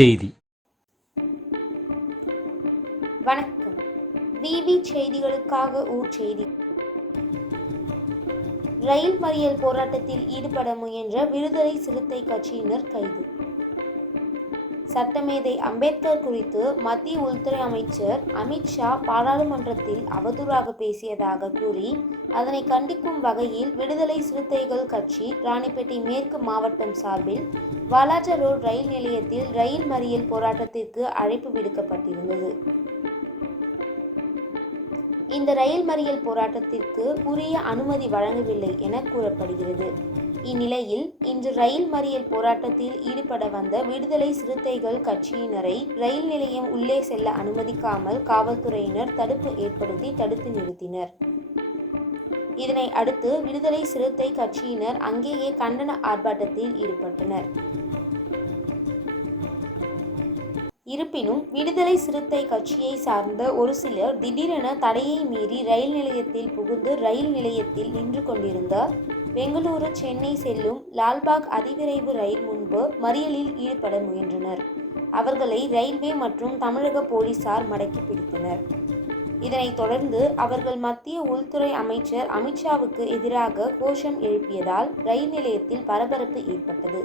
செய்தி. வணக்கம். விவி செய்திகளுக்காக ஊர் செய்தி. ரயில் மறியல் போராட்டத்தில் ஈடுபட முயன்ற விடுதலை சிறுத்தை கட்சியினர் கைது. சட்டமேதை அம்பேத்கர் குறித்து மத்திய உள்துறை அமைச்சர் அமித்ஷா பாராளுமன்றத்தில் அவதூறாக பேசியதாக கூறி அதனை கண்டிக்கும் வகையில் விடுதலை சிறுத்தைகள் கட்சி ராணிப்பேட்டை மேற்கு மாவட்டம் சார்பில் வாலாஜா ரோடு ரயில் நிலையத்தில் ரயில் மறியல் போராட்டத்திற்கு அழைப்பு விடுக்கப்பட்டிருந்தது. இந்த ரயில் மறியல் போராட்டத்திற்கு உரிய அனுமதி வழங்கவில்லை என கூறப்படுகிறது. இந்நிலையில் இன்று ரயில் மறியல் போராட்டத்தில் ஈடுபட வந்த விடுதலை சிறுத்தைகள் கட்சியினரை ரயில் நிலையம் உள்ளே செல்ல அனுமதிக்காமல் காவல்துறையினர் தடுப்பு ஏற்படுத்தி தடுத்து நிறுத்தினர். இதனை அடுத்து விடுதலை சிறுத்தை கட்சியினர் அங்கேயே கண்டன ஆர்ப்பாட்டத்தில் ஈடுபட்டனர். இருப்பினும் விடுதலை சிறுத்தை கட்சியை சார்ந்த ஒரு சிலர் திடீரென தடையை மீறி ரயில் நிலையத்தில் புகுந்து ரயில் நிலையத்தில் நின்று கொண்டிருந்த பெங்களூரு சென்னை செல்லும் லால்பாக் அதிவிரைவு ரயில் முன்பு மறியலில் ஈடுபட முயன்றனர். அவர்களை ரயில்வே மற்றும் தமிழக போலீசார் மடக்கி பிடித்தனர். இதனைத் தொடர்ந்து அவர்கள் மத்திய உள்துறை அமைச்சர் அமித்ஷாவுக்கு எதிராக கோஷம் எழுப்பியதால் ரயில் நிலையத்தில் பரபரப்பு ஏற்பட்டது.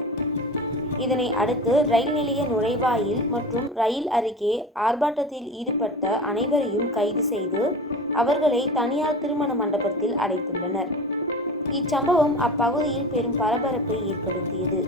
இதனை அடுத்து ரயில் நிலைய நுழைவாயில் மற்றும் ரயில் அருகே ஆர்ப்பாட்டத்தில் ஈடுபட்ட அனைவரையும் கைது செய்து அவர்களை தனியார் திருமண மண்டபத்தில் அடைத்துள்ளனர். இச்சம்பவம் அப்பகுதியில் பெரும் பரபரப்பை ஏற்படுத்தியது.